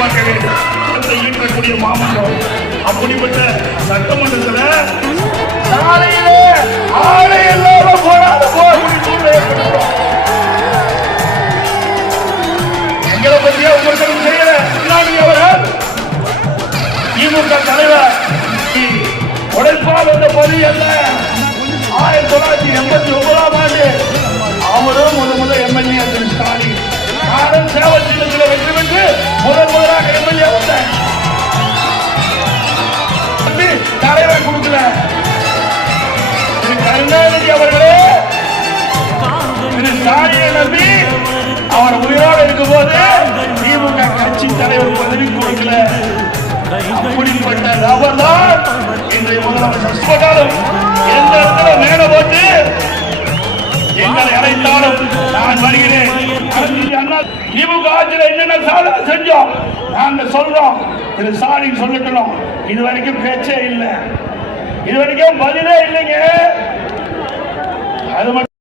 பார்க்க வேண்டும். ஈட்டக்கூடிய மாமன்றம் அப்படிப்பட்ட சட்டமன்றத்தில் சாலையிலே ஆலை இல்லாம போராட எங்களை பற்றியா விமர்சனம் செய்யற அவர்கள் திமுக தலைவர் உடைப்பால் என்ற பதவி அல்ல. 1989ஆம் ஆண்டு அவரும் முதல் எம்எல்ஏ திரு ஸ்டாலின் நானும் சேவல் சின்னத்தில் வெற்றி பெற்று முதலாக எம்எல்ஏ வந்தேன். தலைவர் கொடுக்கல. திரு கருணாநிதி அவர்களே திரு ஸ்டாலினை நம்பி அவர் உயிரோடு இருக்கும் போது திமுக கட்சி தலைவர் பதவி கொடுக்கல. அப்படிப்பட்ட நபர் தான் இன்றைய முதலமைச்சர். எந்த இடத்துல மேல போட்டு எங்களை அழைத்தாலும் நான் வருகிறேன். திமுக ஆட்சியில் என்னென்ன சாதனை செஞ்சோம் நாங்க சொல்றோம். திரு ஸ்டாலின் சொல்லட்டும். இதுவரைக்கும் பேச்சே இல்லை, இதுவரைக்கும் பதிலே இல்லைங்க. அது